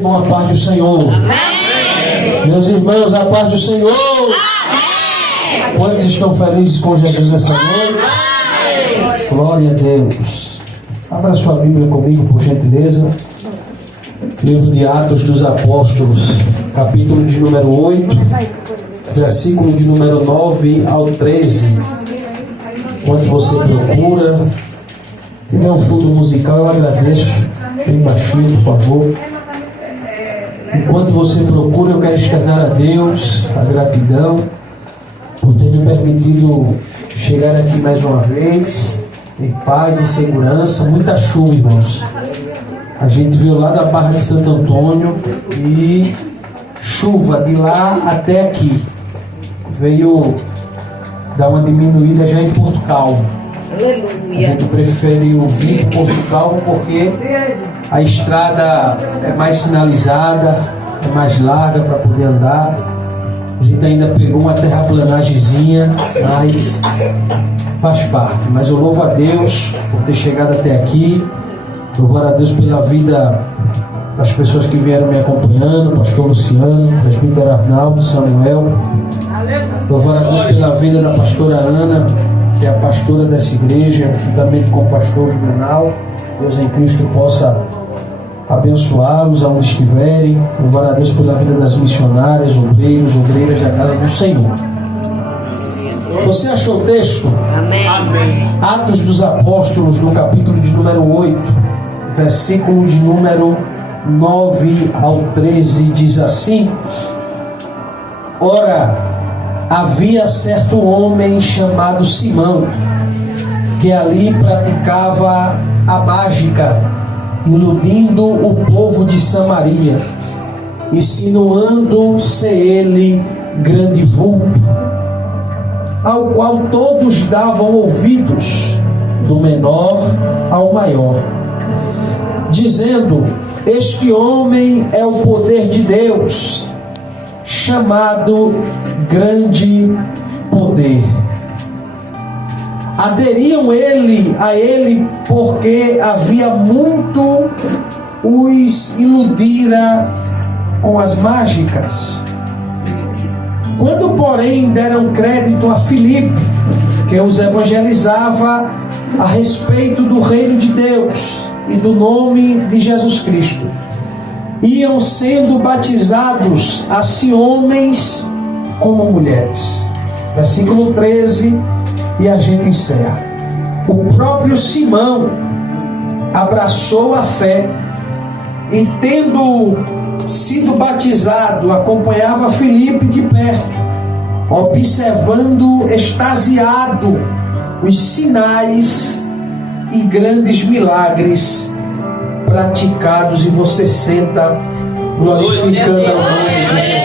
Bom, a paz do Senhor. Amém. Meus irmãos, a paz do Senhor. Amém. Quantos estão felizes com Jesus essa noite? Amém. Glória a Deus. Abra sua Bíblia comigo, por gentileza. Livro de Atos dos Apóstolos, capítulo de número 8, versículo de número 9 ao 13. Enquanto você procura, se tiver um fundo musical, eu agradeço. Bem baixinho, por favor. Enquanto você procura, eu quero externar a Deus a gratidão por ter me permitido chegar aqui mais uma vez, em paz e segurança. Muita chuva, irmãos. A gente veio lá da Barra de Santo Antônio e chuva de lá até aqui. Veio dar uma diminuída já em Porto Calvo. Aleluia. A gente preferiu vir em Porto Calvo porque a estrada é mais sinalizada, é mais larga para poder andar. A gente ainda pegou uma terraplanagemzinha, mas faz parte. Mas eu louvo a Deus por ter chegado até aqui. Louvar a Deus pela vida das pessoas que vieram me acompanhando, pastor Luciano, presbítero Arnaldo, Samuel. Louvar a Deus pela vida da pastora Ana, que é a pastora dessa igreja, juntamente com o pastor Juvenal. Deus em Cristo possa abençoá-los aonde estiverem. Louvar a Deus pela vida das missionárias, obreiros, obreiras da casa do Senhor. Você achou o texto? Amém. Atos dos Apóstolos, no capítulo de número 8, versículo de número 9 ao 13, diz assim: Ora, havia certo homem chamado Simão, que ali praticava a mágica, iludindo o povo de Samaria, insinuando ser ele grande vulto, ao qual todos davam ouvidos, do menor ao maior, dizendo: este homem é o poder de Deus, chamado grande poder. Aderiam a ele porque havia muito os iludira com as mágicas. Quando, porém, deram crédito a Filipe, que os evangelizava a respeito do reino de Deus e do nome de Jesus Cristo, iam sendo batizados assim homens como mulheres. Versículo 13, e a gente encerra. O próprio Simão abraçou a fé e, tendo sido batizado, acompanhava Filipe de perto, observando extasiado os sinais e grandes milagres praticados. E você senta glorificando ao nome de Jesus.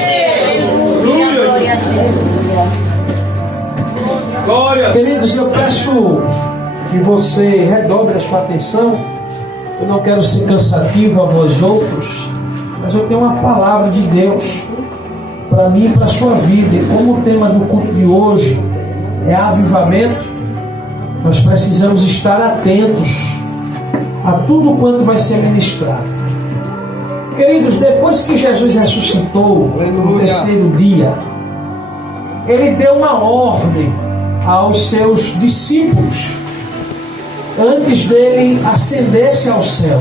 Queridos, eu peço que você redobre a sua atenção. Eu não quero ser cansativo a vós outros, mas eu tenho uma palavra de Deus para mim e para a sua vida. E como o tema do culto de hoje é avivamento, nós precisamos estar atentos a tudo quanto vai ser ministrado. Queridos, depois que Jesus ressuscitou no terceiro dia, ele deu uma ordem aos seus discípulos antes dele ascendesse ao céu.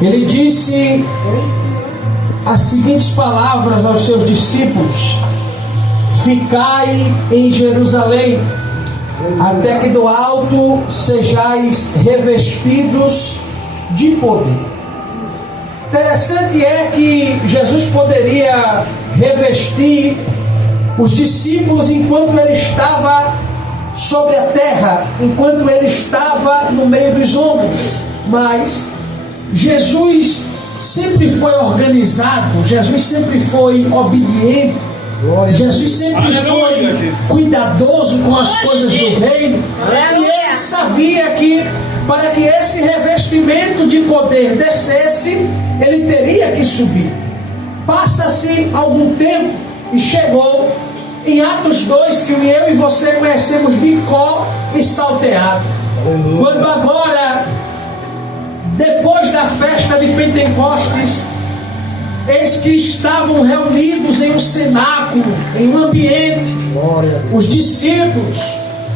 Ele disse as seguintes palavras aos seus discípulos: ficai em Jerusalém, até que do alto sejais revestidos de poder. Interessante é que Jesus poderia revestir os discípulos enquanto ele estava sobre a terra, enquanto ele estava no meio dos homens, mas Jesus sempre foi organizado, Jesus sempre foi obediente, Jesus sempre foi cuidadoso com as coisas do reino, e ele sabia que para que esse revestimento de poder descesse, ele teria que subir. Passa-se algum tempo e chegou em Atos 2, que eu e você conhecemos de cor e salteado. Quando agora, depois da festa de Pentecostes, eis que estavam reunidos em um cenáculo, em um ambiente, os discípulos,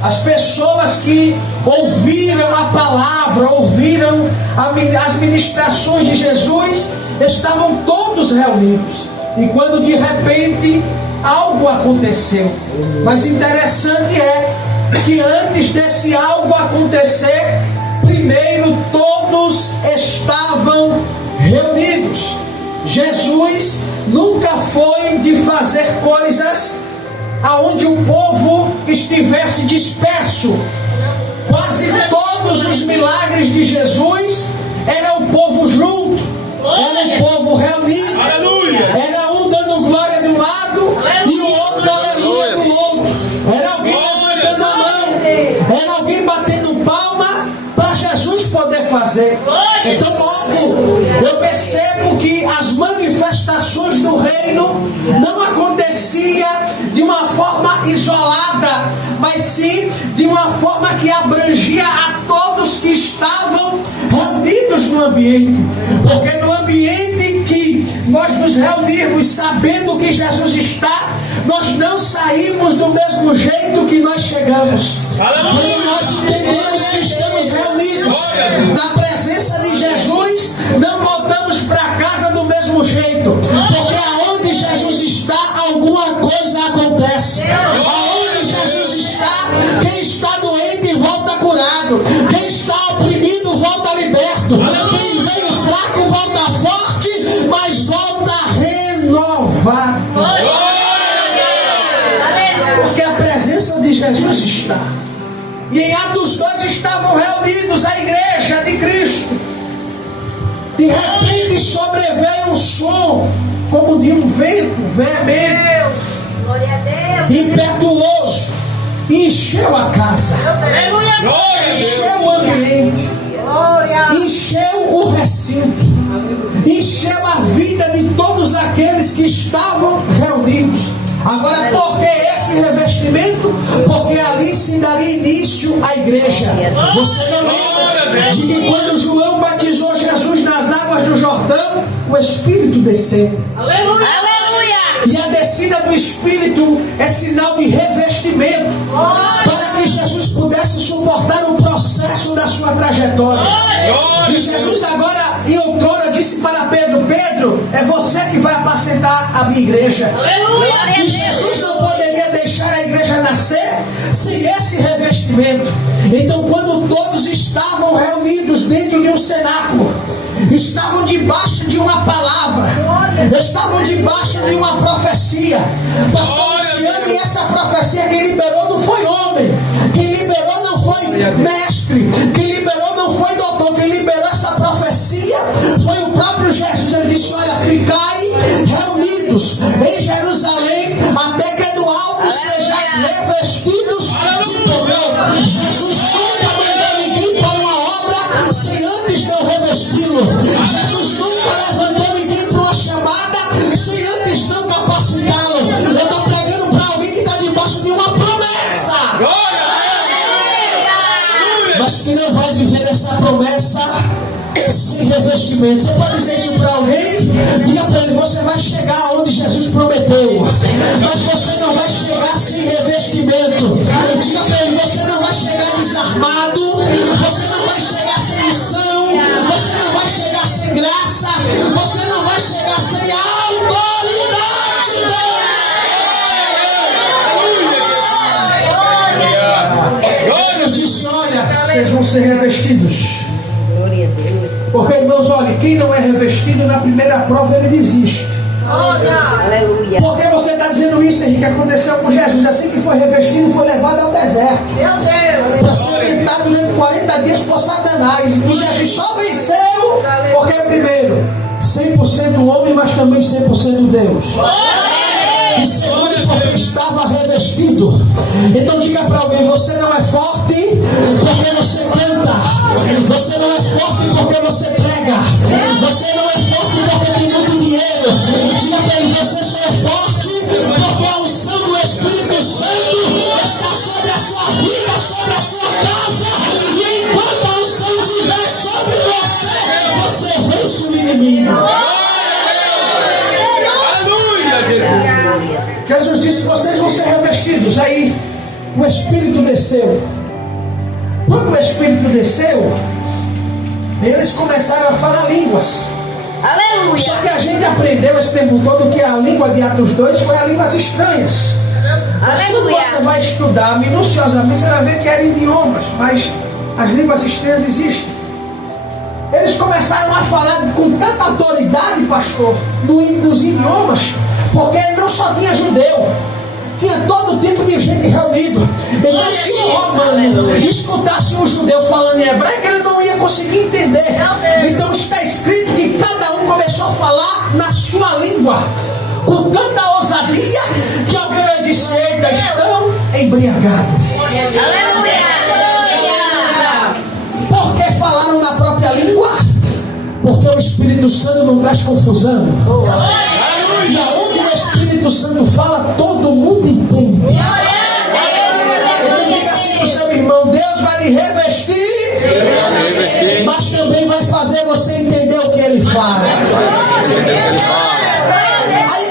as pessoas que ouviram a palavra, ouviram as ministrações de Jesus, estavam todos reunidos. E quando de repente algo aconteceu. Mas interessante é que antes desse algo acontecer, primeiro todos estavam reunidos. Jesus nunca foi de fazer coisas aonde o povo estivesse disperso. Quase todos os milagres de Jesus era o povo junto, era o povo reunido. Era um dando glória de um lado e o outro aleluia do outro. Era alguém levantando a mão, era alguém batendo palma para Jesus poder fazer. Então logo eu percebo que as manifestações do reino não acontecia de uma forma isolada, mas sim de uma forma que abrangia a todos que estavam reunidos no ambiente. Porque no ambiente que nós nos reunirmos sabendo que Jesus está, nós não saímos do mesmo jeito que nós chegamos. Quando nós entendemos que estamos reunidos na presença de Jesus, não voltamos para casa do mesmo jeito, porque aonde Jesus está, alguma coisa acontece. Aonde Jesus está, quem está doente volta curado, quem está oprimido volta liberto, quem veio fraco volta forte, mas volta renovado. Porque a presença de Jesus está. E em Atos 2 estavam reunidos a igreja de Cristo. De repente sobreveio um som como de um vento veemente, impetuoso, e encheu a casa, encheu o ambiente, encheu o recinto, encheu a vida de todos aqueles que estavam reunidos. Agora, por que esse revestimento? Porque ali se daria início à igreja. Você não lembra de que quando João batizou Jesus nas águas do Jordão, o Espírito desceu. Aleluia! E a descida do Espírito é sinal de revestimento, para que Jesus pudesse suportar o processo da sua trajetória. E Jesus agora, em outrora, disse para Pedro: Pedro, é você que vai apacentar a minha igreja. E Jesus não poderia deixar a igreja nascer sem esse revestimento. Então, quando todos estavam reunidos dentro de um cenáculo, estavam debaixo de uma palavra, estavam debaixo de uma profecia. Pastor Luciano, e essa profecia quem liberou não foi homem, quem liberou não foi mestre, quem liberou não foi doutor, quem liberou essa profecia foi o próprio Jesus. Ele disse: olha, ficai reunidos em Jerusalém, até que do alto sejais revestidos de poder. Jesus nunca mandou ninguém para uma obra sem antes não revesti-lo. Jesus nunca levantou ninguém para uma chamada sem antes não capacitá-lo. Eu estou pregando para alguém que está debaixo de uma promessa, mas que não vai viver essa promessa sem revestimento. Você pode dizer isso para alguém? Diga para ele: você vai chegar onde Jesus prometeu, mas você não vai chegar sem revestimento. Diga para ele: você não vai chegar desarmado, você não vai chegar sem unção, você não vai chegar sem graça, você não vai chegar sem a autoridade de Deus. Jesus disse: olha, vocês vão ser revestidos. Porque, irmãos, olha, quem não é revestido na primeira prova, ele desiste. Aleluia! Por que você está dizendo isso, Henrique? Aconteceu com Jesus. Assim que foi revestido, foi levado ao deserto para ser tentado durante 40 dias por Satanás. E Jesus só venceu porque, primeiro, 100% homem, mas também 100% Deus. E segundo, porque estava revestido. Então diga para alguém: você não é forte porque você canta, você não é forte porque você prega, você não é forte porque tem muito dinheiro. Diga para ele: você só é forte porque a unção do Espírito Santo está sobre a sua vida, sobre a sua casa. E enquanto a unção estiver sobre você, você vence o inimigo. Jesus disse: vocês vão ser revestidos. Aí o Espírito desceu. Quando o Espírito desceu, eles começaram a falar línguas. Aleluia. Só que a gente aprendeu esse tempo todo que a língua de Atos 2 foi a línguas estranhas. Mas quando você vai estudar minuciosamente, você vai ver que eram idiomas, mas as línguas estranhas existem. Eles começaram a falar com tanta autoridade, pastor, dos idiomas, porque não só tinha judeu, tinha todo tipo de gente reunido. Então, se um romano escutasse um judeu falando em hebraico, ele não ia conseguir entender. Então está escrito que cada um começou a falar na sua língua, com tanta ousadia, que alguém vai dizer: eita, estão embriagados. Por que falaram na própria língua? Porque o Espírito Santo não traz confusão. E aonde o Espírito Santo fala, todo mundo entende. Então diga assim para o seu irmão: Deus vai lhe revestir, mas também vai fazer você entender o que Ele fala. Aí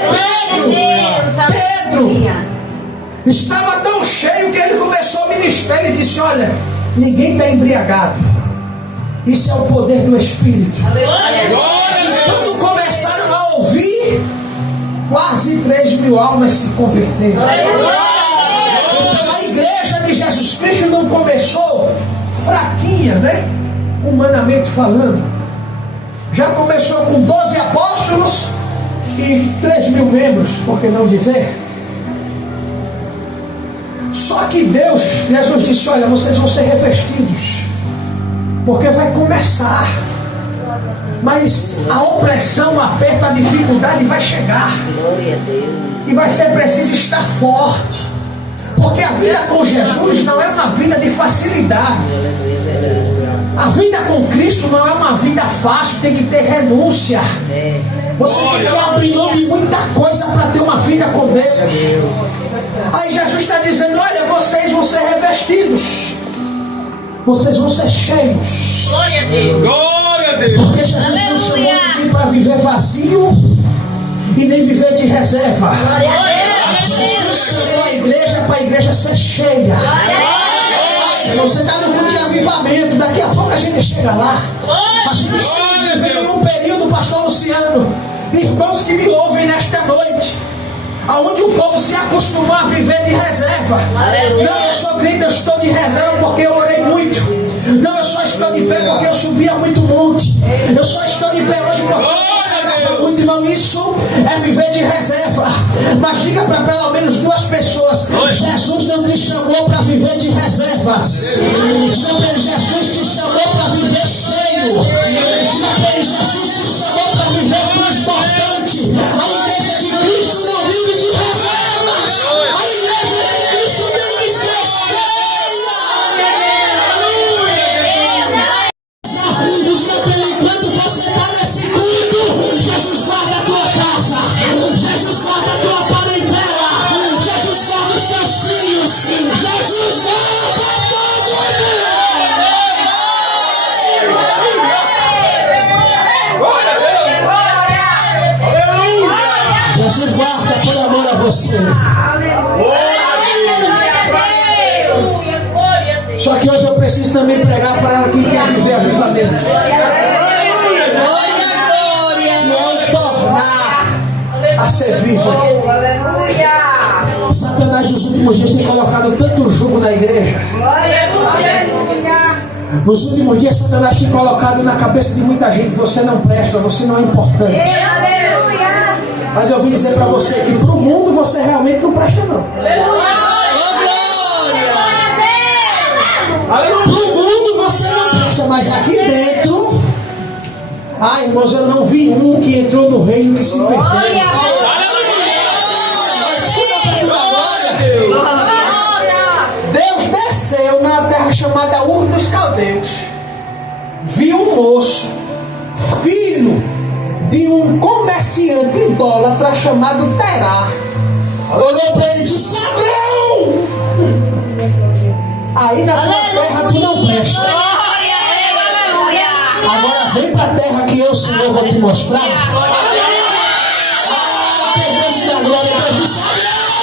Pedro estava tão cheio que ele começou a ministrar. Ele disse: olha, ninguém está embriagado. Isso é o poder do Espírito. E quando começaram a ouvir, quase 3.000 almas se converteram. Então a igreja de Jesus Cristo não começou fraquinha, né? Humanamente falando. Já começou com 12 apóstolos e 3.000 membros, por que não dizer? Só que Deus, Jesus disse: olha, vocês vão ser revestidos, porque vai começar, mas a opressão, a aperto, a dificuldade vai chegar, e vai ser preciso estar forte, porque a vida com Jesus não é uma vida de facilidade. A vida com Cristo não é uma vida fácil, tem que ter renúncia. Você tem que abrir mão de muita coisa para ter uma vida com Deus. Aí Jesus está dizendo: olha, vocês vão ser revestidos, vocês vão ser cheios. Glória a Deus. Glória a Deus. Porque Jesus não chamou ninguém para viver vazio e nem viver de reserva. Jesus chamou a igreja para a igreja ser cheia. Você está no culto de avivamento, daqui a pouco a gente chega lá. A gente está vivendo em um período, pastor Luciano, irmãos que me ouvem nesta noite, aonde o povo se acostumou a viver de reserva. Não, eu sou crente, eu estou de reserva porque eu orei muito. Não, eu só estou de pé porque eu subia muito monte. Eu só estou de pé hoje porque eu chegava muito. Irmão, isso é viver de reserva. Mas diga para pelo menos 2 pessoas: Jesus não te chamou para viver de reservas. Diga para ele: Jesus te chamou para viver cheio. Diga para ele: Jesus te chamou para viver transbordante. A igreja de Cristo não vive de reservas. A igreja de Cristo tem que ser cheia. Diga para ele: enquanto você está nesse culto, Jesus guarda a tua casa, Jesus guarda a tua parentela, Jesus guarda os teus filhos, Jesus guarda todo mundo. Jesus guarda por amor a você. Só que hoje eu preciso também pregar para ela quem quer viver avivamento. E é o tornar a ser vivo. Satanás nos últimos dias tem colocado tanto jugo na igreja. Nos últimos dias Satanás tem colocado na cabeça de muita gente: você não presta, você não é importante. Mas eu vim dizer para você que para o mundo você realmente não presta não. Para o mundo você não presta, mas aqui dentro, irmãos, eu não vi um que entrou no reino que se perdeu. Deus desceu na terra chamada Ur dos Caldeus, viu um moço, filho de um comerciante idólatra chamado Terá, olhou para ele e disse: Abraão, aí na tua terra tu não presta. Agora vem para a terra que eu, Senhor, vou te mostrar. Deus da glória, Deus disse: Abraão,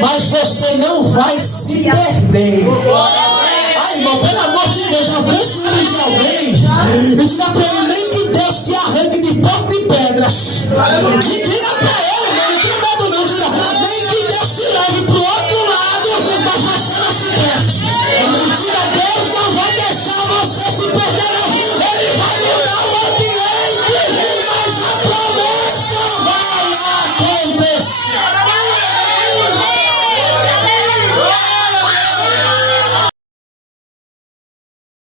Mas você não vai se perder. Ai, irmão, pelo amor de Deus, alcance o nome de alguém e diga para ele: